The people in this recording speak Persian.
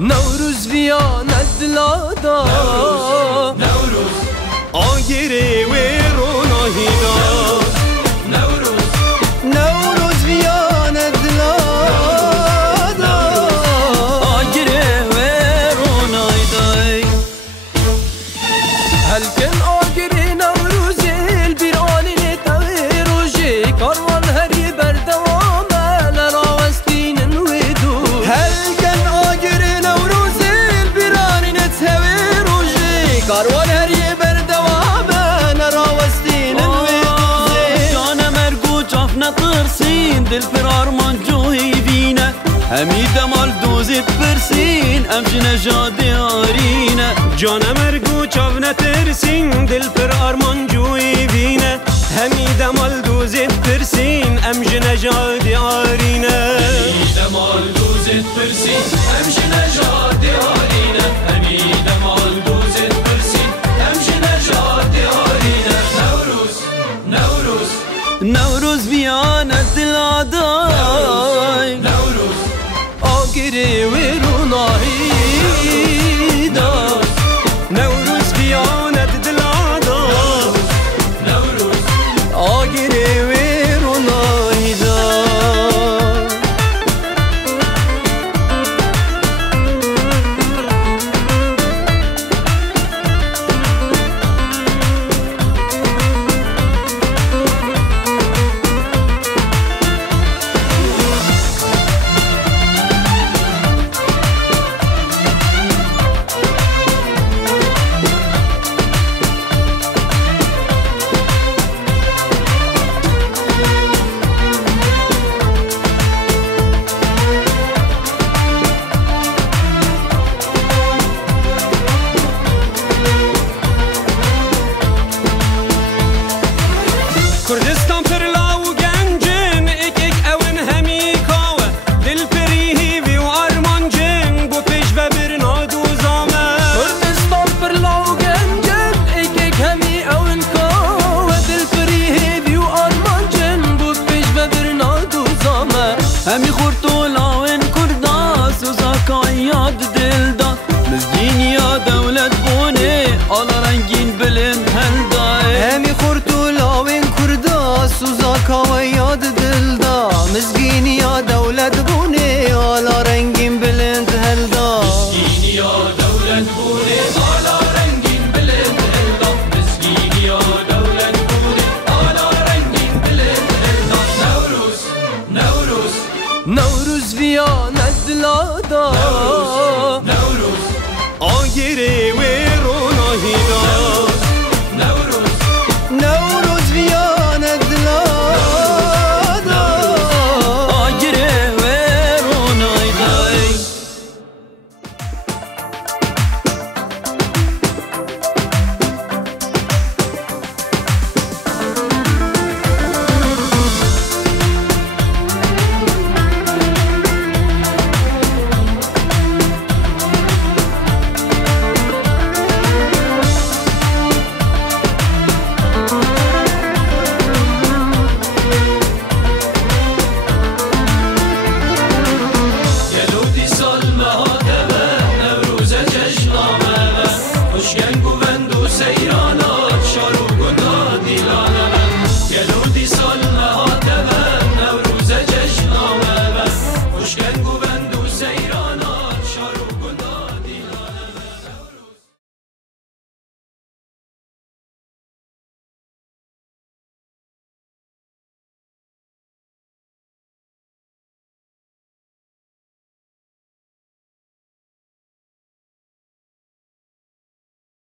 نوروز ویانت دلادا نوروز آگیری و روناهی دا نوروز ویانت دلادا آگیری و روناهی دا هلکن آگیری نوروزی البیرانی نتاوی روژی کاروان هری بردوامه لراوستین نویدو هلکن آگیری نوروزی البیرانی نتاوی روژی کاروان هری بردوامه لراوستین نویدو جان مرگو جاف نترسین دل پر آرمان جوهی بینه همی دمال دوزی برسین امش نجاد آرینه جان مرگو چاو نترسین دل پر آرمان جوی بینه همی دمال دوزت پرسین ام جنجاد آرینه همی دمال دوزت پرسین ام جنجاد آرینه همی دمال دوزت پرسین ام جنجاد آرینه نوروز نوروز نوروز بیانت دلادای نوروز آگیری و روناهی دا نوروز بیانت دلادا نوروز آگیری و روناهی دا کردستان پر لاو گنجن ایک ایک اون همی کاوه دل پریهی وی و آرمان جن بو پیش و برناد و زامه کردستان پر لاو گنجن ایک ایک همی اون کاوه دل پریهی وی و آرمان جن بو پیش و برناد و زامه همی خورتو لاون کردا سوزاکا یاد دل دا مزگین یا دولت بونه آلا رنگین بلند هلدای همی خورتو لاوین کردا سوزاکا و یاد دل دا مزگین یا دولت بونه آلا رنگین بلند هلدا مسکین یا دولت بونه آلا رنگین بلند هلدا مسکین یا دولت بونه آلا رنگین بلند هلدا نوروز نوروز نوروز ویانت دلادا نوروز آگیری